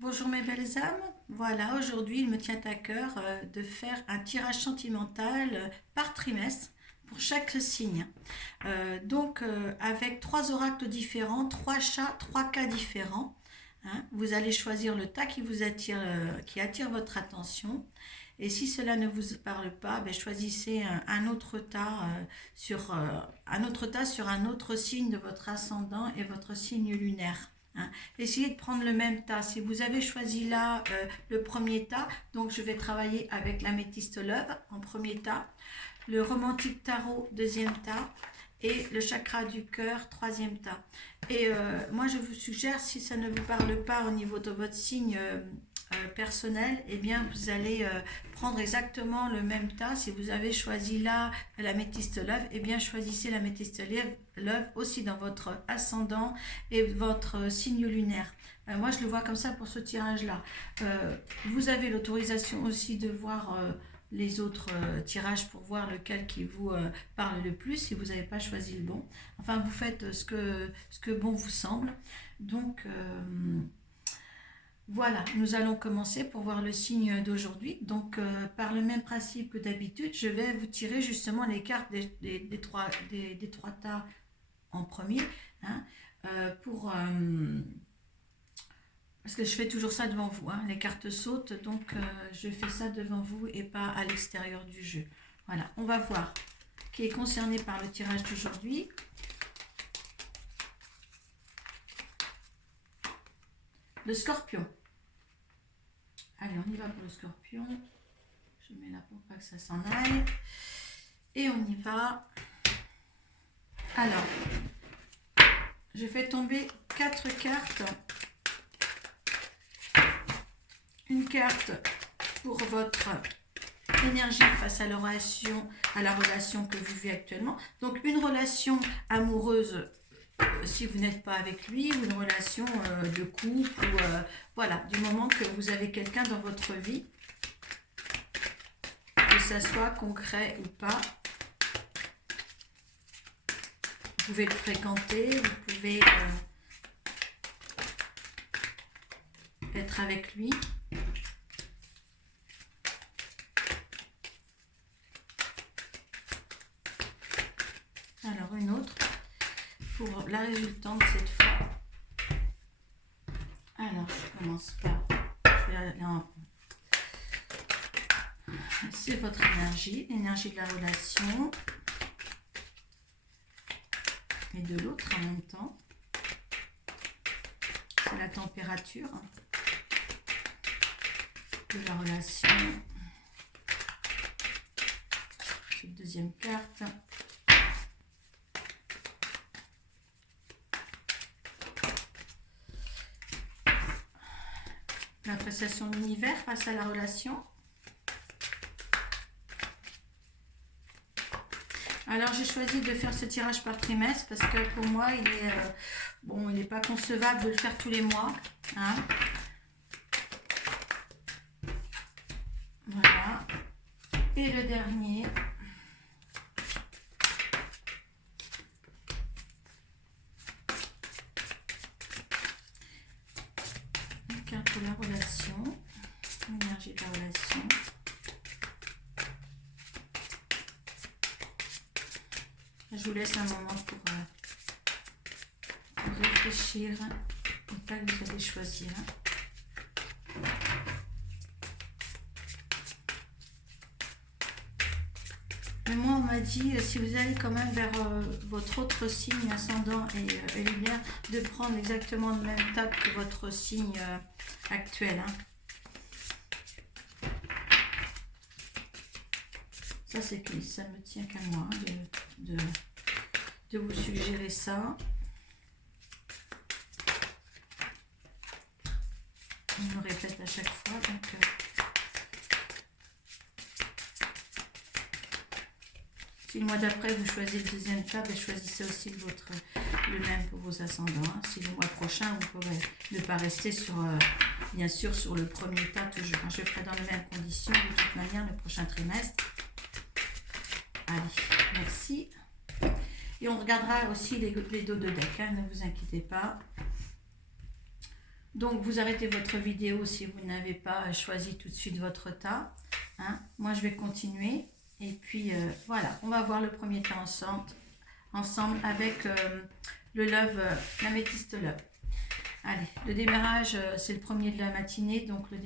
Bonjour mes belles âmes, voilà, aujourd'hui il me tient à cœur de faire un tirage sentimental par trimestre pour chaque signe. Avec trois oracles différents, trois chats, trois cas différents, hein. Vous allez choisir le tas qui vous attire, qui attire votre attention. Et si cela ne vous parle pas, ben choisissez un autre tas un autre tas sur un autre signe de votre ascendant et votre signe lunaire, hein. Essayez de prendre le même tas. Si vous avez choisi là le premier tas, donc je vais travailler avec l'améthyste love en premier tas, le romantique tarot deuxième tas et le chakra du cœur troisième tas. Et moi je vous suggère, si ça ne vous parle pas au niveau de votre signe personnel, eh bien vous allez prendre exactement le même tas. Si vous avez choisi là l'améthyste love, eh bien choisissez l'améthyste love aussi dans votre ascendant et votre signe lunaire. Moi je le vois comme ça pour ce tirage là. Vous avez l'autorisation aussi de voir les autres tirages pour voir lequel qui vous parle le plus si vous n'avez pas choisi le bon. Enfin, vous faites ce que bon vous semble. Donc, voilà, nous allons commencer pour voir le signe d'aujourd'hui. Donc, par le même principe que d'habitude, je vais vous tirer justement les cartes des trois tas en premier, hein, pour parce que je fais toujours ça devant vous, hein. Les cartes sautent, donc je fais ça devant vous et pas à l'extérieur du jeu. Voilà, on va voir qui est concerné par le tirage d'aujourd'hui. Le scorpion. Allez, on y va pour le scorpion. Je mets là pour pas que ça s'en aille. Et on y va. Alors, je fais tomber 4 cartes. Une carte pour votre énergie face à la relation que vous vivez actuellement. Donc une relation amoureuse si vous n'êtes pas avec lui, ou une relation de couple, ou voilà, du moment que vous avez quelqu'un dans votre vie, que ça soit concret ou pas, vous pouvez le fréquenter, vous pouvez être avec lui. Alors une autre pour la résultante cette fois. Alors je commence par, c'est votre énergie, l'énergie de la relation et de l'autre en même temps. C'est la température de la relation. C'est la deuxième carte. L'appréciation de l'univers face à la relation. Alors j'ai choisi de faire ce tirage par trimestre parce que pour moi il est bon, il n'est pas concevable de le faire tous les mois, hein. Voilà. Et le dernier. Une carte de la relation, l'énergie de la relation. Je vous laisse un moment pour réfléchir au tas que vous allez choisir. Mais moi, on m'a dit, si vous allez quand même vers votre autre signe ascendant et lunaire, de prendre exactement le même tas que votre signe actuel, hein. Ça, c'est que ça me tient qu'à moi de vous suggérer ça. On me répète à chaque fois, donc si le mois d'après vous choisissez le deuxième tas, ben choisissez aussi le même pour vos ascendants, hein. Si le mois prochain vous pourrez ne pas rester sur bien sûr sur le premier tas toujours, hein. Je ferai dans les mêmes conditions de toute manière le prochain trimestre. Allez, merci. Et on regardera aussi les dos de deck, hein, ne vous inquiétez pas. Donc, vous arrêtez votre vidéo si vous n'avez pas choisi tout de suite votre tas. Hein. Moi, je vais continuer. Et puis, voilà, on va voir le premier tas ensemble avec le love, l'améthyste love. Allez, le démarrage, c'est le premier de la matinée, donc le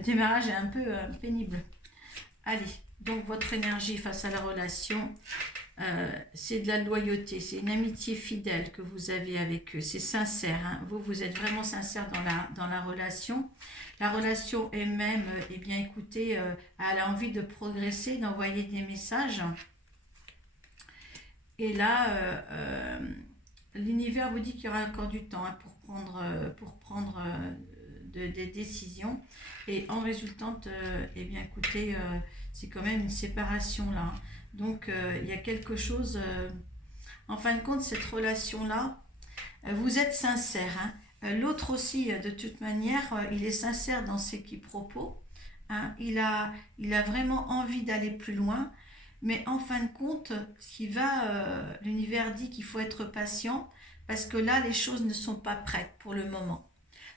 démarrage est un peu pénible. Allez, donc votre énergie face à la relation, c'est de la loyauté, c'est une amitié fidèle que vous avez avec eux, c'est sincère, hein. Vous êtes vraiment sincère dans la relation. La relation est même, eh bien écoutez, elle a envie de progresser, d'envoyer des messages. Et là, l'univers vous dit qu'il y aura encore du temps, hein, pour prendre des décisions. Et en résultante, eh bien écoutez, c'est quand même une séparation là. Donc il y a quelque chose, en fin de compte, cette relation-là, vous êtes sincère. Hein. L'autre aussi, de toute manière, il est sincère dans ses quiproquos. Hein. Il a vraiment envie d'aller plus loin. Mais en fin de compte, l'univers dit qu'il faut être patient parce que là, les choses ne sont pas prêtes pour le moment.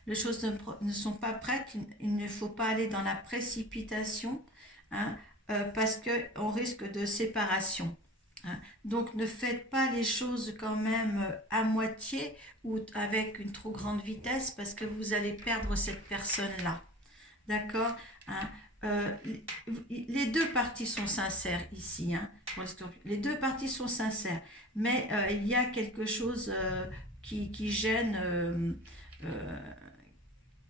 Les choses ne sont pas prêtes, il ne faut pas aller dans la précipitation, hein, parce qu'on risque de séparation. Hein. Donc ne faites pas les choses quand même à moitié ou avec une trop grande vitesse parce que vous allez perdre cette personne-là. D'accord, hein. Les deux parties sont sincères ici, hein, les deux parties sont sincères, mais il y a quelque chose qui gêne,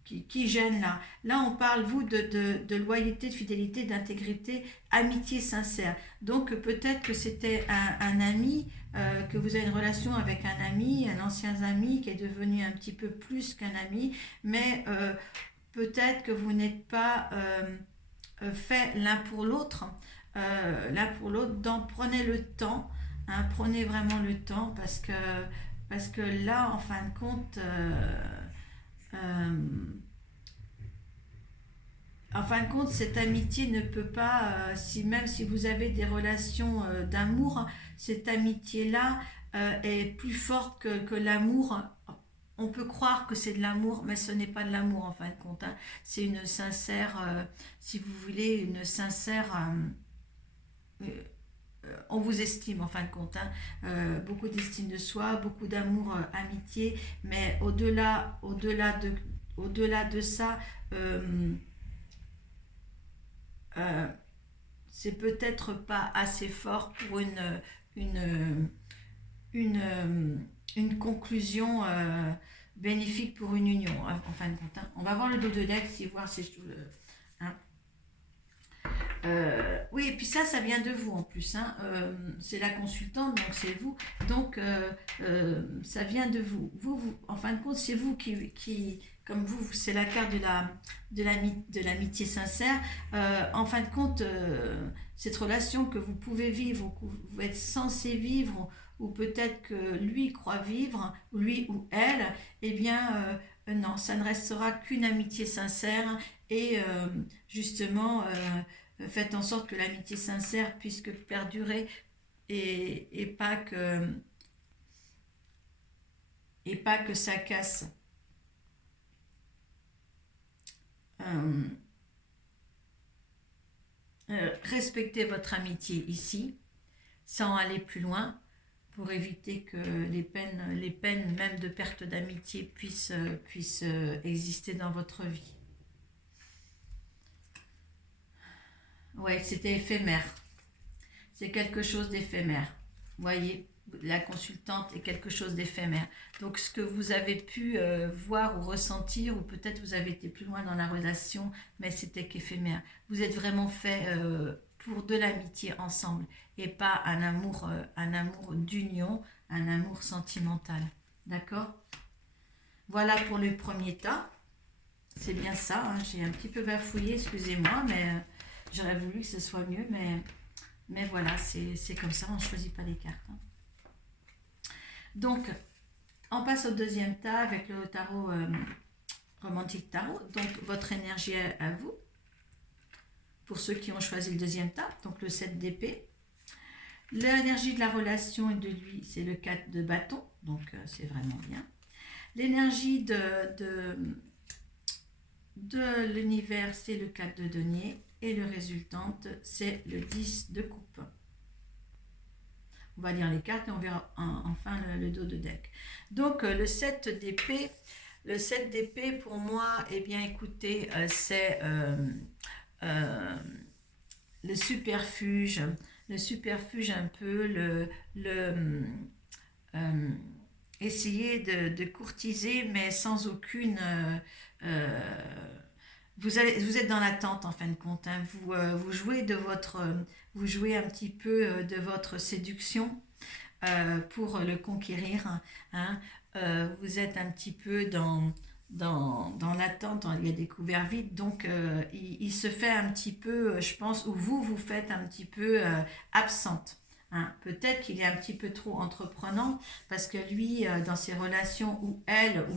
qui gêne là. Là, on parle, vous, de loyauté, de fidélité, d'intégrité, amitié sincère. Donc, peut-être que c'était un ami, que vous avez une relation avec un ami, un ancien ami qui est devenu un petit peu plus qu'un ami, mais peut-être que vous n'êtes pas fait l'un pour l'autre, donc prenez le temps, hein, prenez vraiment le temps parce que là, en fin de compte, cette amitié ne peut pas, même si vous avez des relations d'amour, cette amitié-là est plus forte que l'amour. On peut croire que c'est de l'amour, mais ce n'est pas de l'amour en fin de compte. Hein. C'est une sincère, si vous voulez, une sincère... on vous estime en fin de compte. Hein. Beaucoup d'estime de soi, beaucoup d'amour, amitié, mais au-delà de ça, c'est peut-être pas assez fort pour une conclusion bénéfique pour une union, en fin de compte. Hein. On va voir le dos de deck, voir si je trouve... Hein. Oui, et puis ça vient de vous en plus. Hein. C'est la consultante, donc c'est vous. Donc, ça vient de vous. Vous. En fin de compte, c'est vous qui comme vous, c'est la carte de l'amitié sincère. En fin de compte, cette relation que vous pouvez vivre, ou que vous êtes censé vivre, ou peut-être que lui croit vivre, ou lui ou elle, eh bien, non, ça ne restera qu'une amitié sincère. Et justement... faites en sorte que l'amitié sincère puisse perdurer et pas que ça casse. Respectez votre amitié ici, sans aller plus loin, pour éviter que les peines même de perte d'amitié puissent exister dans votre vie. Ouais, c'était éphémère. C'est quelque chose d'éphémère. Vous voyez, la consultante est quelque chose d'éphémère. Donc, ce que vous avez pu voir ou ressentir, ou peut-être vous avez été plus loin dans la relation, mais c'était qu'éphémère. Vous êtes vraiment fait pour de l'amitié ensemble et pas un amour d'union, un amour sentimental. D'accord? Voilà pour le premier tas. C'est bien ça, hein. J'ai un petit peu bafouillé, excusez-moi, mais... j'aurais voulu que ce soit mieux, mais voilà, c'est comme ça, on ne choisit pas les cartes. Hein. Donc, on passe au deuxième tas avec le tarot romantique tarot. Donc, votre énergie à vous, pour ceux qui ont choisi le deuxième tas, donc le 7 d'épée. L'énergie de la relation et de lui, c'est le 4 de bâton, donc c'est vraiment bien. L'énergie de l'univers, c'est le 4 de denier et le résultante, c'est le 10 de coupe. On va lire les cartes et on verra enfin le dos de deck. Donc le 7 d'épée, pour moi, eh bien écoutez, c'est le superfuge un peu, euh, essayer de courtiser, mais sans aucune... vous êtes dans l'attente en fin de compte, hein. Vous jouez vous jouez un petit peu de votre séduction pour le conquérir, hein. Vous êtes un petit peu dans l'attente, il y a des couverts vides, donc il se fait un petit peu, je pense, ou vous faites un petit peu absente. Hein. Peut-être qu'il est un petit peu trop entreprenant parce que lui, dans ses relations ou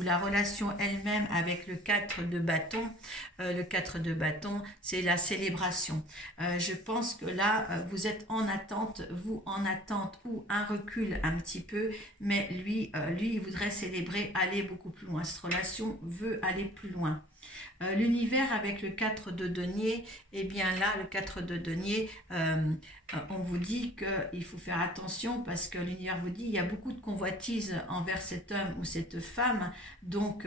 la relation elle-même avec le 4 de bâton, c'est la célébration. Je pense que là, vous êtes en attente, ou un recul un petit peu, mais lui, il voudrait célébrer, aller beaucoup plus loin. Cette relation veut aller plus loin. L'univers avec le 4 de denier, et bien là, le 4 de denier, on vous dit qu'il faut faire attention parce que l'univers vous dit il y a beaucoup de convoitise envers cet homme ou cette femme, donc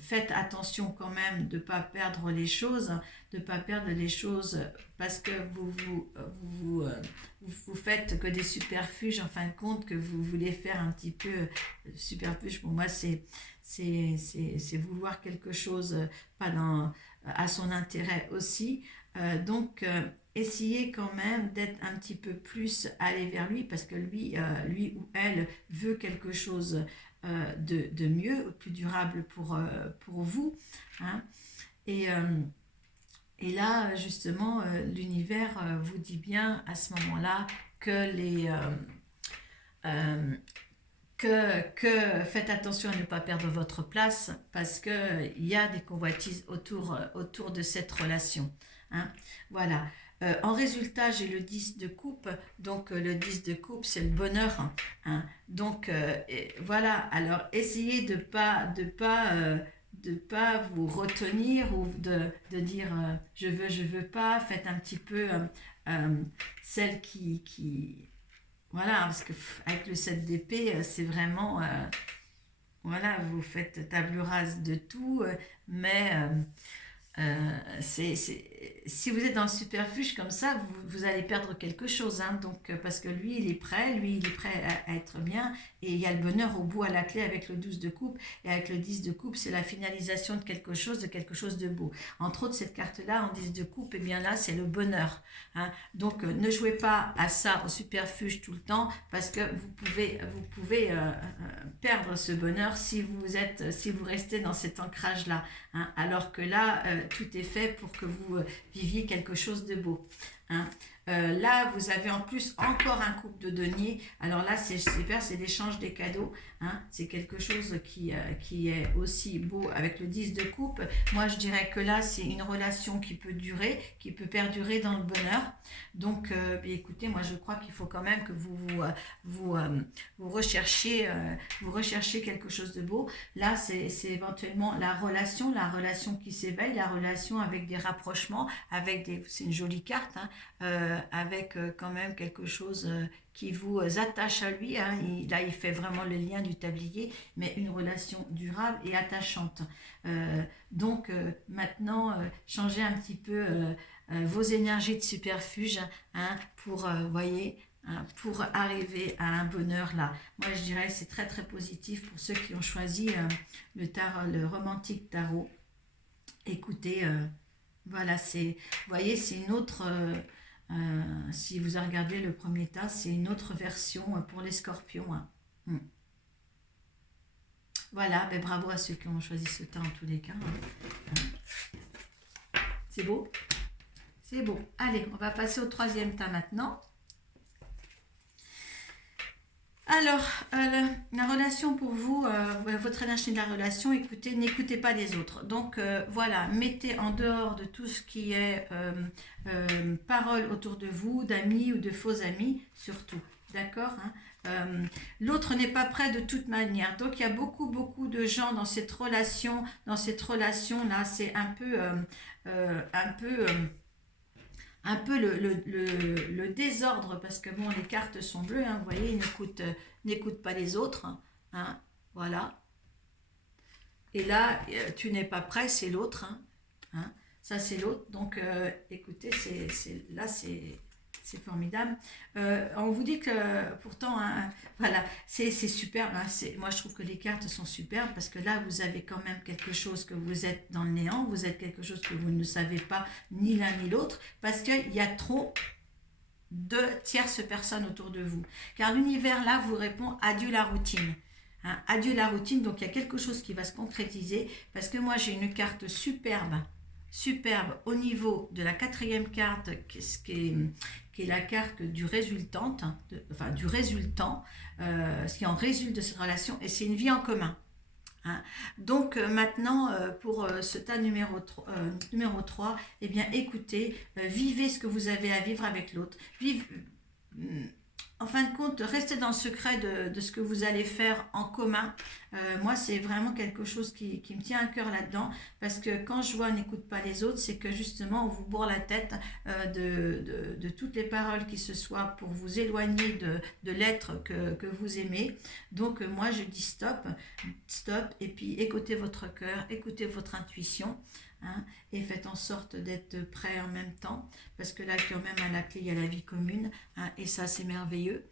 faites attention quand même de ne pas perdre les choses, parce que vous faites que des superfuges en fin de compte, que vous voulez faire un petit peu superfuge. Pour moi, c'est vouloir quelque chose pas à son intérêt aussi. Donc, essayez quand même d'être un petit peu plus allé vers lui parce que lui ou elle veut quelque chose de mieux, plus durable pour vous. Hein. Et là, justement, l'univers vous dit bien à ce moment-là que faites attention à ne pas perdre votre place parce qu'il y a des convoitises autour de cette relation. Hein. Voilà. En résultat, j'ai le 10 de coupe. Donc, le 10 de coupe, c'est le bonheur. Hein. Donc, voilà. Alors, essayez de pas vous retenir ou de dire je veux pas. Faites un petit peu celle qui voilà, parce que avec le 7 d'épée, c'est vraiment voilà, vous faites table rase de tout, mais si vous êtes dans le superfuge comme ça, vous allez perdre quelque chose, hein, donc, parce que lui, il est prêt à être bien, et il y a le bonheur au bout, à la clé, avec le 12 de coupe, et avec le 10 de coupe, c'est la finalisation de quelque chose de beau. Entre autres, cette carte-là, en 10 de coupe, et bien là, c'est le bonheur. Hein. Donc, ne jouez pas à ça, au superfuge tout le temps, parce que vous pouvez perdre ce bonheur si vous restez dans cet ancrage-là. Hein, alors que là, tout est fait pour que vous viviez quelque chose de beau. Hein. Là, vous avez en plus encore un couple de deniers. Alors là, c'est super, c'est l'échange des cadeaux. Hein. C'est quelque chose qui est aussi beau avec le 10 de coupe. Moi, je dirais que là, c'est une relation qui peut durer, qui peut perdurer dans le bonheur. Donc, écoutez, moi, je crois qu'il faut quand même que vous recherchiez quelque chose de beau. Là, c'est éventuellement la relation qui s'éveille, la relation avec des rapprochements, c'est une jolie carte, hein, avec quand même quelque chose qui vous attache à lui. Hein. Là, il fait vraiment le lien du tablier, mais une relation durable et attachante. Donc, maintenant, changez un petit peu vos énergies de superfuge, hein, pour, voyez, hein, pour arriver à un bonheur là. Moi, je dirais que c'est très très positif pour ceux qui ont choisi le romantique tarot. Écoutez, voilà, vous voyez, c'est une autre... si vous regardez le premier tas, c'est une autre version pour les scorpions. Hein. Voilà, ben bravo à ceux qui ont choisi ce tas en tous les cas. C'est beau? C'est beau. Allez, on va passer au troisième tas maintenant. Alors, la relation pour vous, votre énergie de la relation, écoutez, n'écoutez pas les autres. Donc, voilà, mettez en dehors de tout ce qui est parole autour de vous, d'amis ou de faux amis, surtout. D'accord, hein. L'autre n'est pas prêt de toute manière. Donc il y a beaucoup de gens dans cette relation là, c'est un peu le désordre, parce que bon, les cartes sont bleues, hein, vous voyez, n'écoute pas les autres, hein, voilà. Et là, tu n'es pas prêt, c'est l'autre, hein, ça c'est l'autre. Donc, écoutez, là, c'est formidable. On vous dit que pourtant, hein, voilà, c'est superbe. Hein, moi, je trouve que les cartes sont superbes parce que là, vous avez quand même quelque chose que vous êtes dans le néant, vous êtes quelque chose que vous ne savez pas, ni l'un ni l'autre, parce qu'il y a trop de tierces personnes autour de vous. Car l'univers, là, vous répond adieu la routine. Hein, adieu la routine, donc il y a quelque chose qui va se concrétiser, parce que moi, j'ai une carte superbe au niveau de la quatrième carte, qui est la carte du résultant, enfin du résultant, ce qui en résulte de cette relation, et c'est une vie en commun. Hein. Donc maintenant, pour ce tas numéro 3, eh bien écoutez, vivez ce que vous avez à vivre avec l'autre. En fin de compte, restez dans le secret de ce que vous allez faire en commun. Moi, c'est vraiment quelque chose qui me tient à cœur là-dedans, parce que quand je vois n'écoute pas les autres, c'est que justement, on vous bourre la tête de toutes les paroles qui se soient pour vous éloigner de l'être que vous aimez. Donc, moi, je dis stop, et puis écoutez votre cœur, écoutez votre intuition. Hein, et faites en sorte d'être prêt en même temps, parce que là quand même à la clé il y a la vie commune, hein, et ça c'est merveilleux.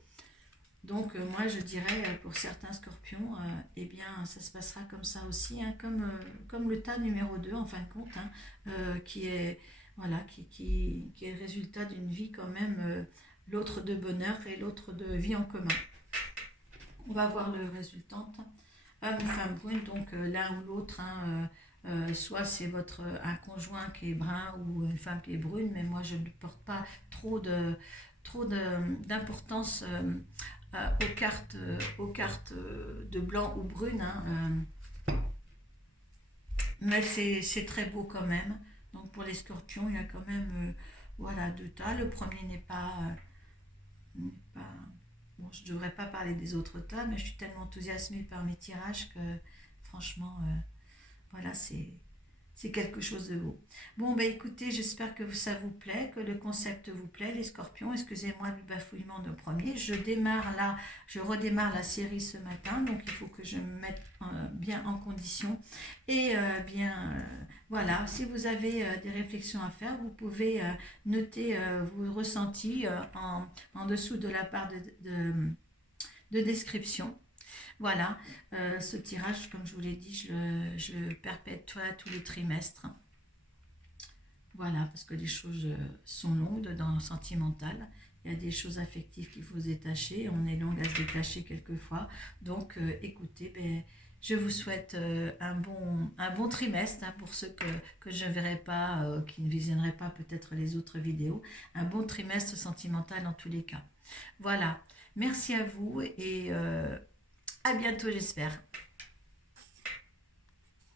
Donc moi je dirais pour certains scorpions, eh bien ça se passera comme ça aussi, hein, comme le tas numéro 2 en fin de compte, hein, qui est voilà, qui est le résultat d'une vie quand même, l'autre de bonheur et l'autre de vie en commun. On va voir le résultant, homme, femme, brune, donc l'un ou l'autre, hein, soit c'est un conjoint qui est brun ou une femme qui est brune, mais moi je ne porte pas d'importance aux cartes de blanc ou brune, hein, mais c'est très beau quand même. Donc pour les scorpions, il y a quand même voilà, deux tas. Le premier n'est pas bon, je ne devrais pas parler des autres tas, mais je suis tellement enthousiasmée par mes tirages que franchement, voilà, c'est quelque chose de beau. Bon, ben écoutez, j'espère que ça vous plaît, que le concept vous plaît, les scorpions. Excusez-moi du bafouillement de premier. Je redémarre la série ce matin, donc il faut que je me mette bien en condition. Et voilà, si vous avez des réflexions à faire, vous pouvez noter vos ressentis en dessous de la barre de description. Voilà, ce tirage, comme je vous l'ai dit, je le perpétue tous les trimestres. Voilà, parce que les choses sont longues dans le sentimental. Il y a des choses affectives qu'il faut se détacher. On est longue à se détacher quelquefois. Donc, écoutez, je vous souhaite un bon trimestre, hein, pour ceux que je ne verrai pas, qui ne visionneraient pas peut-être les autres vidéos. Un bon trimestre sentimental en tous les cas. Voilà, merci à vous et à bientôt j'espère.